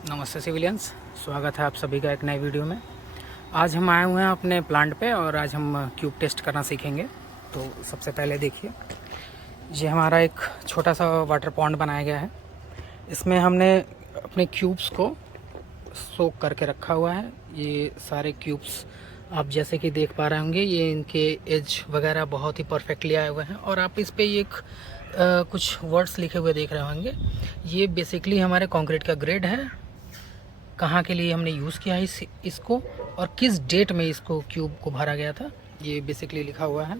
नमस्ते सिविलियंस, स्वागत है आप सभी का एक नए वीडियो में। आज हम आए हुए हैं अपने प्लांट पे और आज हम क्यूब टेस्ट करना सीखेंगे। तो सबसे पहले देखिए, ये हमारा एक छोटा सा वाटर पॉन्ड बनाया गया है। इसमें हमने अपने क्यूब्स को सोक करके रखा हुआ है। ये सारे क्यूब्स आप जैसे कि देख पा रहे होंगे, ये इनके एज वगैरह बहुत ही परफेक्टली आए हुए हैं और आप इस पे एक कुछ वर्ड्स लिखे हुए देख रहे होंगे। ये बेसिकली हमारे कंक्रीट का ग्रेड है, कहाँ के लिए हमने यूज़ किया है इसको और किस डेट में इसको क्यूब को भरा गया था, ये बेसिकली लिखा हुआ है।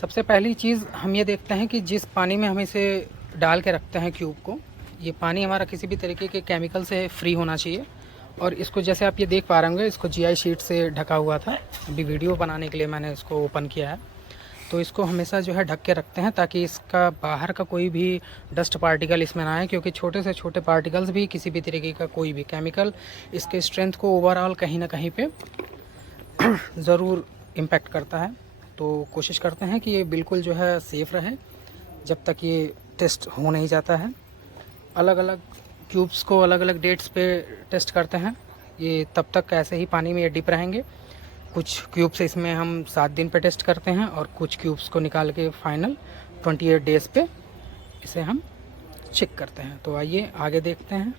सबसे पहली चीज़ हम ये देखते हैं कि जिस पानी में हम इसे डाल के रखते हैं क्यूब को, ये पानी हमारा किसी भी तरीके के केमिकल से फ्री होना चाहिए। और इसको जैसे आप ये देख पा रहे होंगे, इसको जीआई शीट से ढका हुआ था। अभी वीडियो बनाने के लिए मैंने इसको ओपन किया है। तो इसको हमेशा जो है ढक के रखते हैं ताकि इसका बाहर का कोई भी डस्ट पार्टिकल इसमें ना आए, क्योंकि छोटे से छोटे पार्टिकल्स भी किसी भी तरीके का कोई भी केमिकल इसके स्ट्रेंथ को ओवरऑल कहीं ना कहीं पे ज़रूर इम्पेक्ट करता है। तो कोशिश करते हैं कि ये बिल्कुल जो है सेफ़ रहे जब तक ये टेस्ट हो नहीं जाता है। अलग अलग क्यूब्स को अलग अलग डेट्स पे टेस्ट करते हैं। ये तब तक ऐसे ही पानी में ये डिप रहेंगे। कुछ क्यूब्स इसमें हम 7 दिन पे टेस्ट करते हैं और कुछ क्यूब्स को निकाल के फाइनल 28 डेज़ पे इसे हम चेक करते हैं। तो आइए आगे देखते हैं।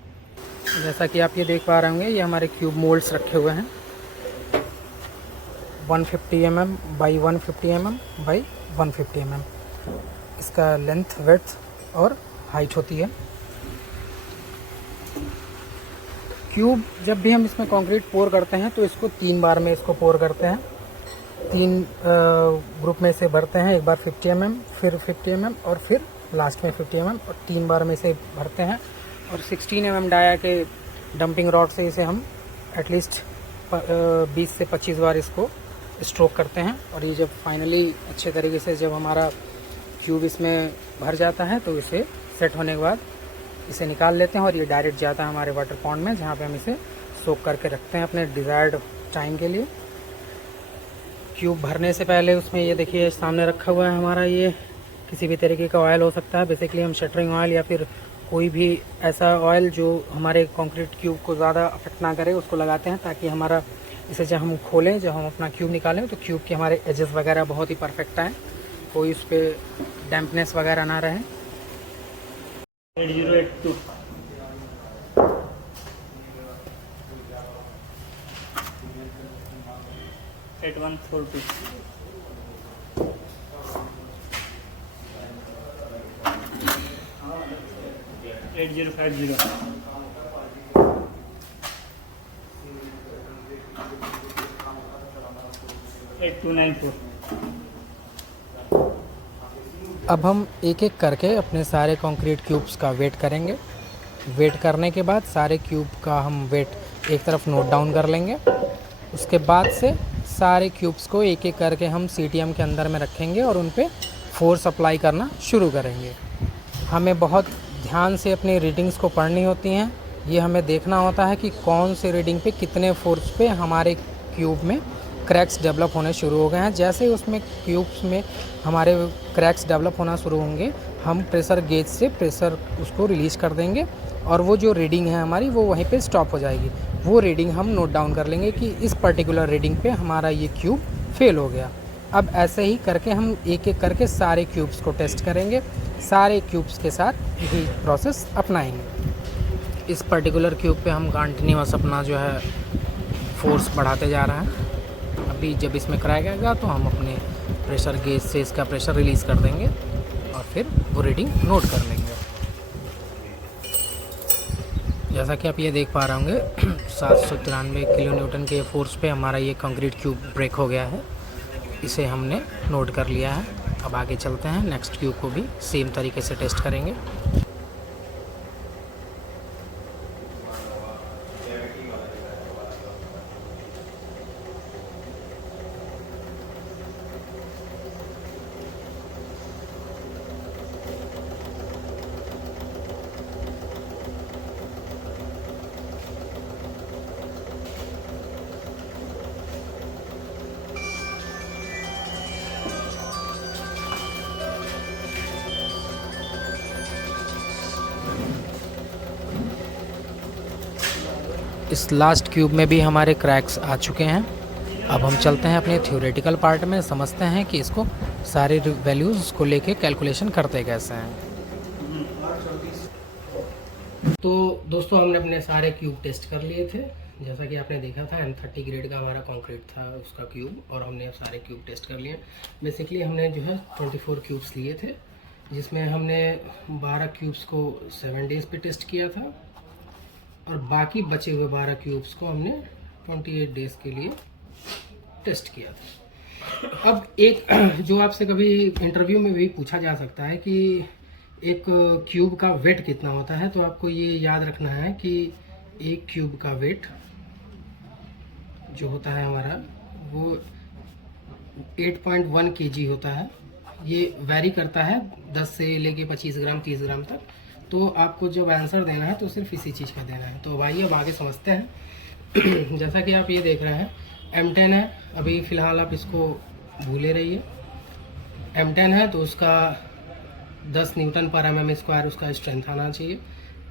जैसा कि आप ये देख पा रहे होंगे, ये हमारे क्यूब मोल्ड्स रखे हुए हैं 150 mm by 150 mm by 150 mm। इसका लेंथ, विड्थ और हाइट होती है। क्यूब जब भी हम इसमें कंक्रीट पोर करते हैं तो इसको 3 बार में इसको पोर करते हैं। 3 ग्रुप में इसे भरते हैं, एक बार 50 mm, फिर 50 mm और फिर लास्ट में 50 mm, और 3 बार में इसे भरते हैं। और 16 mm डाया के डंपिंग रॉड से इसे हम एटलीस्ट 20 से 25 बार इसको स्ट्रोक करते हैं। और ये जब फाइनली अच्छे तरीके से जब हमारा क्यूब इसमें भर जाता है तो इसे सेट होने के बाद इसे निकाल लेते हैं और ये डायरेक्ट जाता है हमारे वाटर पॉन्ड में, जहाँ पे हम इसे सोक करके रखते हैं अपने डिज़ायर्ड टाइम के लिए। क्यूब भरने से पहले उसमें ये देखिए सामने रखा हुआ है हमारा, ये किसी भी तरीके का ऑयल हो सकता है। बेसिकली हम शटरिंग ऑयल या फिर कोई भी ऐसा ऑयल जो हमारे कंक्रीट क्यूब को ज़्यादा अफेक्ट ना करे उसको लगाते हैं, ताकि हमारा इसे जब हम खोलें, जब हम अपना क्यूब निकालें तो क्यूब के हमारे एजेस वगैरह बहुत ही परफेक्ट आएँ, कोई उस पर डैम्पनेस वगैरह ना रहे। 8082 8142 8050 8294। अब हम एक एक करके अपने सारे कंक्रीट क्यूब्स का वेट करेंगे। वेट करने के बाद सारे क्यूब का हम वेट एक तरफ नोट डाउन कर लेंगे। उसके बाद से सारे क्यूब्स को एक एक करके हम सीटीएम के अंदर में रखेंगे और उन पे फोर्स अप्लाई करना शुरू करेंगे। हमें बहुत ध्यान से अपनी रीडिंग्स को पढ़नी होती हैं। ये हमें देखना होता है कि कौन से रीडिंग पे कितने फोर्स पे हमारे क्यूब में क्रैक्स डेवलप होने शुरू हो गए हैं। जैसे ही उसमें क्यूब्स में हमारे क्रैक्स डेवलप होना शुरू होंगे, हम प्रेशर गेज से प्रेशर उसको रिलीज़ कर देंगे और वो जो रीडिंग है हमारी वो वहीं पे स्टॉप हो जाएगी। वो रीडिंग हम नोट डाउन कर लेंगे कि इस पर्टिकुलर रीडिंग पे हमारा ये क्यूब फेल हो गया। अब ऐसे ही करके हम एक एक करके सारे क्यूब्स को टेस्ट करेंगे। सारे क्यूब्स के साथ यही प्रोसेस अपनाएंगे। इस पर्टिकुलर क्यूब पे हम कंटिन्यूअस अपना जो है फोर्स बढ़ाते जा रहे हैं। अभी जब इसमें क्रैक आएगा तो हम अपने प्रेशर गेज से इसका प्रेशर रिलीज़ कर देंगे और फिर वो रीडिंग नोट कर लेंगे। जैसा कि आप ये देख पा रहे होंगे 793 किलो न्यूटन के फोर्स पे हमारा ये कंक्रीट क्यूब ब्रेक हो गया है। इसे हमने नोट कर लिया है। अब आगे चलते हैं, नेक्स्ट क्यूब को भी सेम तरीके से टेस्ट करेंगे। इस लास्ट क्यूब में भी हमारे क्रैक्स आ चुके हैं। अब हम चलते हैं अपने थ्योरेटिकल पार्ट में, समझते हैं कि इसको सारे वैल्यूज़ को लेके कैलकुलेशन करते कैसे हैं। तो दोस्तों हमने अपने सारे क्यूब टेस्ट कर लिए थे। जैसा कि आपने देखा था M30 ग्रेड का हमारा कंक्रीट था उसका क्यूब, और हमने अब सारे क्यूब टेस्ट कर लिए। बेसिकली हमने जो है 24 क्यूब्स लिए थे, जिसमें हमने 12 क्यूब्स को 7 डेज़ पे टेस्ट किया था, और बाकी बचे हुए 12 क्यूब्स को हमने 28 डेज़ के लिए टेस्ट किया था। अब एक जो आपसे कभी इंटरव्यू में भी पूछा जा सकता है कि एक क्यूब का वेट कितना होता है, तो आपको ये याद रखना है कि एक क्यूब का वेट जो होता है हमारा वो 8.1 kg होता है। ये वैरी करता है 10 से लेके 25 ग्राम 30 ग्राम तक। तो आपको जब आंसर देना है तो सिर्फ इसी चीज़ का देना है। तो भाई अब आगे समझते हैं। जैसा कि आप ये देख रहे हैं M10 है, अभी फ़िलहाल आप इसको भूले रहिए। M10 है तो उसका 10 न्यूटन पर mm² उसका स्ट्रेंथ आना चाहिए।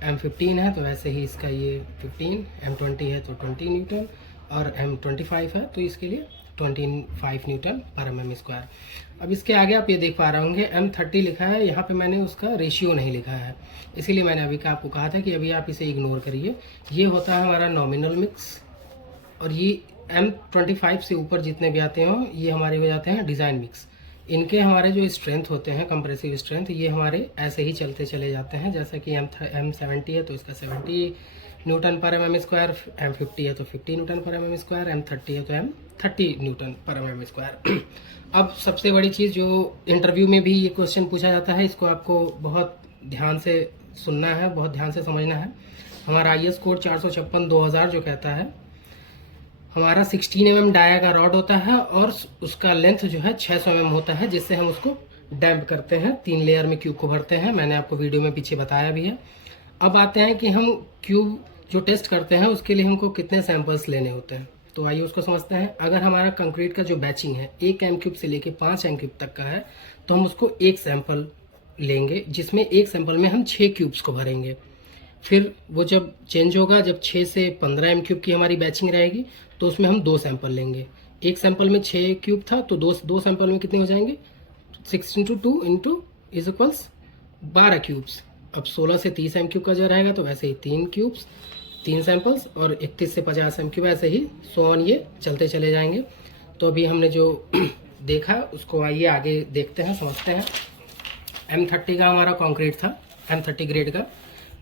M15 है तो वैसे ही इसका ये 15, M20 है तो 20 न्यूटन, और M25 है तो इसके लिए 25 न्यूटन पर mm²। अब इसके आगे आप ये देख पा रहे होंगे M30 लिखा है, यहाँ पे मैंने उसका रेशियो नहीं लिखा है, इसीलिए मैंने अभी का आपको कहा था कि अभी आप इसे इग्नोर करिए। ये होता है हमारा नॉमिनल मिक्स, और ये M25 से ऊपर जितने भी आते हो ये हमारे हो जाते हैं डिज़ाइन मिक्स। इनके हमारे जो स्ट्रेंथ होते हैं कंप्रेसिव स्ट्रेंथ, ये हमारे ऐसे ही चलते चले जाते हैं। जैसा कि M70 है तो इसका 70 न्यूटन पर mm², M50 है तो 50 न्यूटन पर mm², M30 है तो M30 न्यूटन पर mm²। अब सबसे बड़ी चीज़ जो इंटरव्यू में भी ये क्वेश्चन पूछा जाता है, इसको आपको बहुत ध्यान से सुनना है, बहुत ध्यान से समझना है। हमारा IS कोड 456/2000 जो कहता है हमारा 16 mm डाया का रॉड होता है, और उसका लेंथ जो है 600 mm होता है, जिससे हम उसको डैम्प करते हैं, 3 लेयर में क्यूब को भरते हैं। मैंने आपको वीडियो में पीछे बताया भी है। अब आते हैं कि हम क्यूब जो टेस्ट करते हैं उसके लिए हमको कितने सैंपल्स लेने होते हैं। तो आइए उसको समझते हैं। अगर हमारा कंक्रीट का जो बैचिंग है 1 m³ से लेके 5 m³ तक का है, तो हम उसको एक सैंपल लेंगे, जिसमें एक सैंपल में हम 6 क्यूब्स को भरेंगे। फिर वो जब चेंज होगा, जब 6 से 15 m³ की हमारी बैचिंग रहेगी, तो उसमें हम 2 सैंपल लेंगे। एक सैंपल में 6 क्यूब था तो दो सैंपल में कितने हो जाएंगे, 6 × 2 = 12 क्यूब्स। अब 16 से 30 m³ का जो रहेगा तो वैसे ही 3 क्यूब्स 3 सैंपल्स, और 31 से 50 m³ ऐसे ही सोन ये चलते चले जाएंगे। तो अभी हमने जो देखा उसको आइए आगे देखते हैं, समझते हैं। M30 का हमारा कंक्रीट था, M30 ग्रेड का।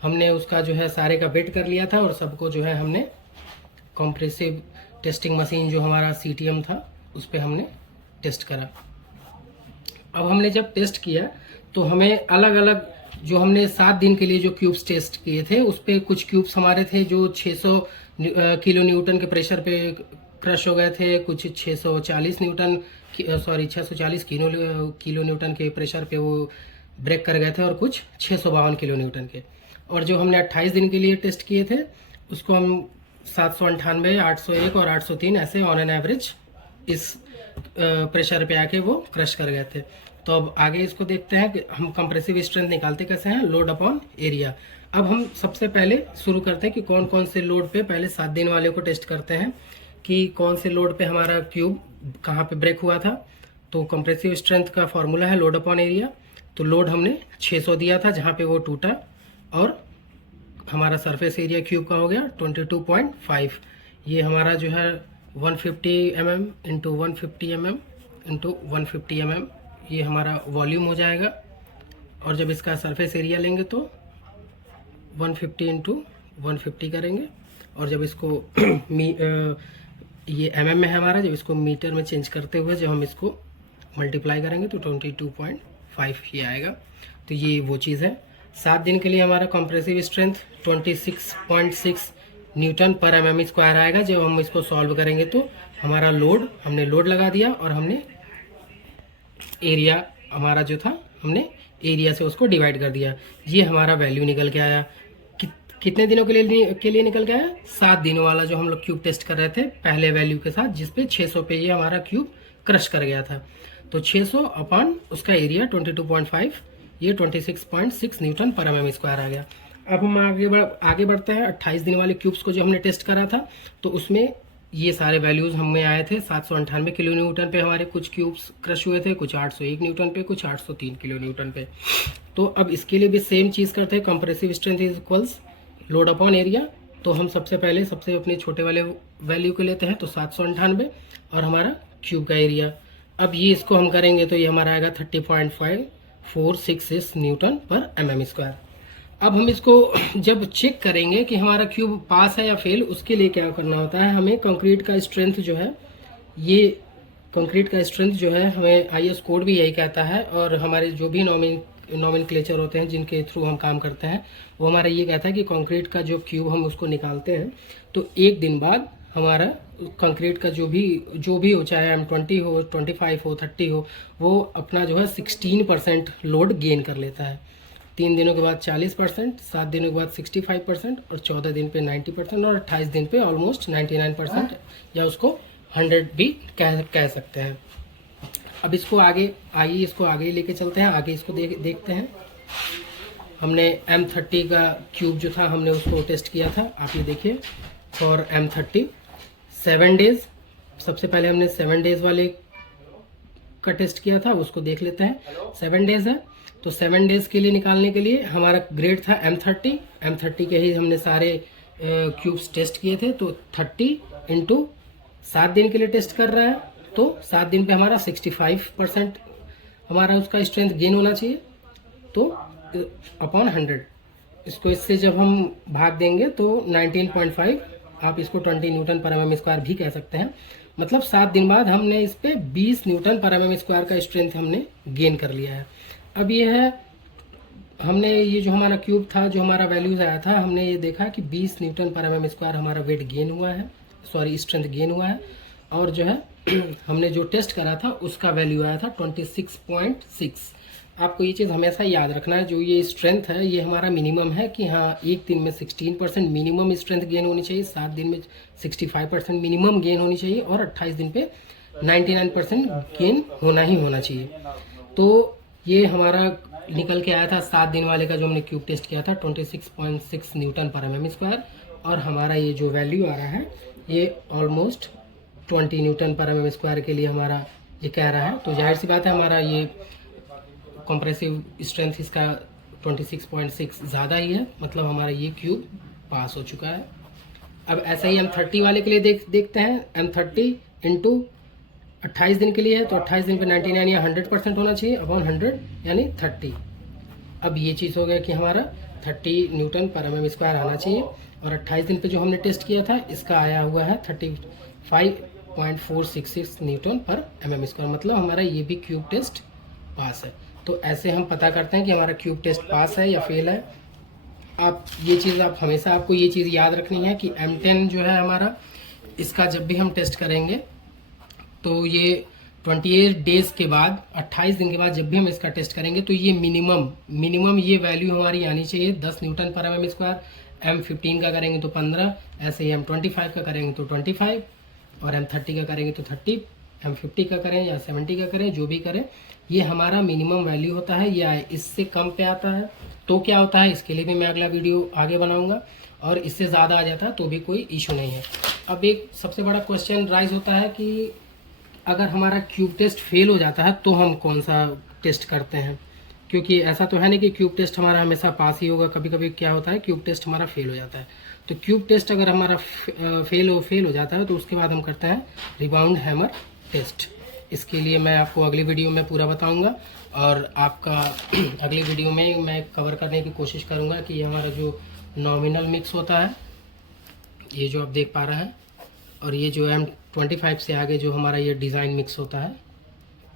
हमने उसका जो है सारे का वेट कर लिया था, और सबको जो है हमने कॉम्प्रेसिव टेस्टिंग मशीन जो हमारा CTM था उस पर हमने टेस्ट करा। अब हमने जब टेस्ट किया तो हमें अलग अलग जो हमने 7 दिन के लिए जो क्यूब्स टेस्ट किए थे उस पर कुछ क्यूब्स हमारे थे जो 600 किलो न्यूटन के प्रेशर पे क्रश हो गए थे, कुछ 640 किलो न्यूटन के प्रेशर पे वो ब्रेक कर गए थे, और कुछ 652 किलो न्यूटन के। और जो हमने 28 दिन के लिए टेस्ट किए थे उसको हम 798, 801 और 803 ऐसे ऑन एन एवरेज इस प्रेशर पे आके वो क्रश कर गए थे। तो अब आगे इसको देखते हैं कि हम कंप्रेसिव स्ट्रेंथ निकालते कैसे हैं, लोड अपॉन एरिया। अब हम सबसे पहले शुरू करते हैं कि कौन कौन से लोड पे, पहले 7 दिन वाले को टेस्ट करते हैं कि कौन से लोड पे हमारा क्यूब कहाँ पे ब्रेक हुआ था। तो कंप्रेसिव स्ट्रेंथ का फॉर्मूला है लोड अपॉन एरिया। तो लोड हमने 600 दिया था जहाँ पे वो टूटा, और हमारा सरफेस एरिया क्यूब का हो गया 22.5। ये हमारा जो है 150 mm × 150 mm × 150 mm ये हमारा वॉल्यूम हो जाएगा। और जब इसका सरफेस एरिया लेंगे तो 150 × 150 करेंगे, और जब इसको ये mm में है हमारा, जब इसको मीटर में चेंज करते हुए जब हम इसको मल्टीप्लाई करेंगे तो 22.5 ये आएगा। तो ये वो चीज़ है। 7 दिन के लिए हमारा कंप्रेसिव स्ट्रेंथ 26.6 न्यूटन पर mm² आएगा। जब हम इसको सॉल्व करेंगे तो हमारा लोड, हमने लोड लगा दिया और हमने एरिया हमारा जो था हमने एरिया से उसको डिवाइड कर दिया। ये हमारा वैल्यू निकल के आया। कितने दिनों के लिए निकल के आया, 7 दिनों वाला जो हम लोग क्यूब टेस्ट कर रहे थे पहले वैल्यू के साथ, जिसपे 600 पे ये हमारा क्यूब क्रश कर गया था। तो 600 अपॉन उसका एरिया 22.5, ये 26.6 न्यूटन पर mm² आ गया। अब हम आगे बढ़ते हैं 28 दिन वाले क्यूब्स को जो हमने टेस्ट करा था, तो उसमें ये सारे वैल्यूज हमें आए थे। 798 किलो न्यूटन पे हमारे कुछ क्यूब्स क्रश हुए थे, कुछ 801 न्यूटन पे, कुछ 803 किलो न्यूटन पे। तो अब इसके लिए भी सेम चीज़ करते हैं, compressive strength is equals load upon area. तो हम सबसे पहले अपने छोटे वाले वैल्यू को लेते हैं, तो 798 और हमारा क्यूब का एरिया। अब ये इसको हम करेंगे तो ये हमारा आएगा 30.5466 न्यूटन पर mm स्क्वायर। अब हम इसको जब चेक करेंगे कि हमारा क्यूब पास है या फेल, उसके लिए क्या करना होता है, हमें कंक्रीट का स्ट्रेंथ जो है, ये कंक्रीट का स्ट्रेंथ जो है हमें IS कोड भी यही कहता है, और हमारे जो भी नॉमेनक्लेचर होते हैं जिनके थ्रू हम काम करते हैं, वो हमारा ये कहता है कि कंक्रीट का जो क्यूब हम उसको निकालते हैं तो एक दिन बाद हमारा कंक्रीट का जो भी हो, चाहे M20 हो, 25 हो, 30 हो, वो अपना जो है 16% लोड गेन कर लेता है। 3 दिनों के बाद 40%, 7 दिनों के बाद 65% और 14 दिन पे 90% और 28 दिन पे ऑलमोस्ट 99%, या उसको 100 भी कह सकते हैं। अब इसको आगे लेके चलते हैं, आगे इसको देखते हैं। हमने M30 का क्यूब जो था हमने उसको टेस्ट किया था, आप ये देखिए फॉर M30 7 डेज। सबसे पहले हमने 7 डेज वाले का टेस्ट किया था, उसको देख लेते हैं। 7 डेज है तो 7 डेज के लिए निकालने के लिए हमारा ग्रेड था M30 के ही हमने सारे क्यूब्स टेस्ट किए थे। तो 30 इंटू 7 दिन के लिए टेस्ट कर रहा है, तो 7 दिन पे हमारा 65% हमारा उसका स्ट्रेंथ गेन होना चाहिए, तो अपॉन 100। इसको इससे जब हम भाग देंगे तो 19.5, आप इसको 20 न्यूटन पर mm स्क्वायर भी कह सकते हैं। मतलब 7 दिन बाद हमने इस पे 20 न्यूटन पर mm स्क्वायर का स्ट्रेंथ हमने गेन कर लिया है। अब ये है, हमने ये जो हमारा क्यूब था, जो हमारा वैल्यूज आया था, हमने ये देखा कि 20 न्यूटन पर mm स्क्वायर हमारा वेट गेन हुआ है, स्ट्रेंथ गेन हुआ है। और जो है हमने जो टेस्ट करा था उसका वैल्यू आया था 26.6। आपको ये चीज़ हमेशा याद रखना है, जो ये स्ट्रेंथ है ये हमारा मिनिमम है कि हाँ, एक दिन में 16% मिनिमम स्ट्रेंथ गेन होनी चाहिए, 7 दिन में 65% मिनिमम गेन होनी चाहिए, और 28 दिन पे 99% गेन होना ही होना चाहिए। तो ये हमारा निकल के आया था 7 दिन वाले का जो हमने क्यूब टेस्ट किया था 26.6 न्यूटन पर mm स्क्वायर, और हमारा ये जो वैल्यू आ रहा है ये ऑलमोस्ट 20 न्यूटन पर mm स्क्वायर के लिए हमारा ये कह रहा है। तो जाहिर सी बात है हमारा ये कंप्रेसिव स्ट्रेंथ इसका 26.6 ज़्यादा ही है, मतलब हमारा ये क्यूब पास हो चुका है। अब ऐसा ही M30 वाले के लिए देखते हैं। M30 इंटू 28 दिन के लिए है, तो 28 दिन पे 99 या 100% होना चाहिए, अपॉन 100 यानी 30। अब ये चीज़ हो गया कि हमारा 30 न्यूटन पर mm स्क्वायर आना चाहिए, और 28 दिन पे जो हमने टेस्ट किया था इसका आया हुआ है 35.466 न्यूटन पर mm स्क्वायर, मतलब हमारा ये भी क्यूब टेस्ट पास है। तो ऐसे हम पता करते हैं कि हमारा क्यूब टेस्ट पास है या फेल है। आप हमेशा आपको ये चीज़ याद रखनी है कि M10 जो है हमारा, इसका जब भी हम टेस्ट करेंगे तो ये 28 डेज के बाद, 28 दिन के बाद जब भी हम इसका टेस्ट करेंगे तो ये मिनिमम ये वैल्यू हमारी आनी चाहिए 10 न्यूटन पर mm स्क्वायर। M15 का करेंगे तो 15, ऐसे ही M25 का करेंगे तो 25, और M30 का करेंगे तो 30, M50 का करें या 70 का करें, जो भी करें, ये हमारा मिनिमम वैल्यू होता है। या इससे कम पे आता है तो क्या होता है, इसके लिए भी मैं अगला वीडियो आगे बनाऊंगा, और इससे ज़्यादा आ जाता है तो भी कोई इशू नहीं है। अब एक सबसे बड़ा क्वेश्चन राइज होता है कि अगर हमारा क्यूब टेस्ट फेल हो जाता है तो हम कौन सा टेस्ट करते हैं, क्योंकि ऐसा तो है नहीं कि क्यूब टेस्ट हमारा हमेशा पास ही होगा। कभी कभी क्या होता है, क्यूब टेस्ट हमारा फेल हो जाता है। तो क्यूब टेस्ट अगर हमारा फेल हो जाता है तो उसके बाद हम करते हैं रिबाउंड हैमर टेस्ट। इसके लिए मैं आपको अगली वीडियो में पूरा बताऊंगा, और आपका अगली वीडियो में मैं कवर करने की कोशिश करूंगा कि हमारा जो नॉमिनल मिक्स होता है, ये जो आप देख पा रहे हैं, और ये जो M25 से आगे जो हमारा ये डिज़ाइन मिक्स होता है,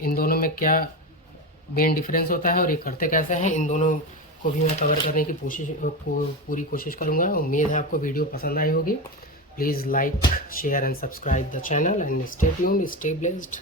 इन दोनों में क्या मेन डिफरेंस होता है और ये करते कैसे हैं, इन दोनों को भी मैं कवर करने की पूरी कोशिश करूंगा। उम्मीद है आपको वीडियो पसंद आई होगी। Please like, share and subscribe the channel and stay tuned, stay blessed.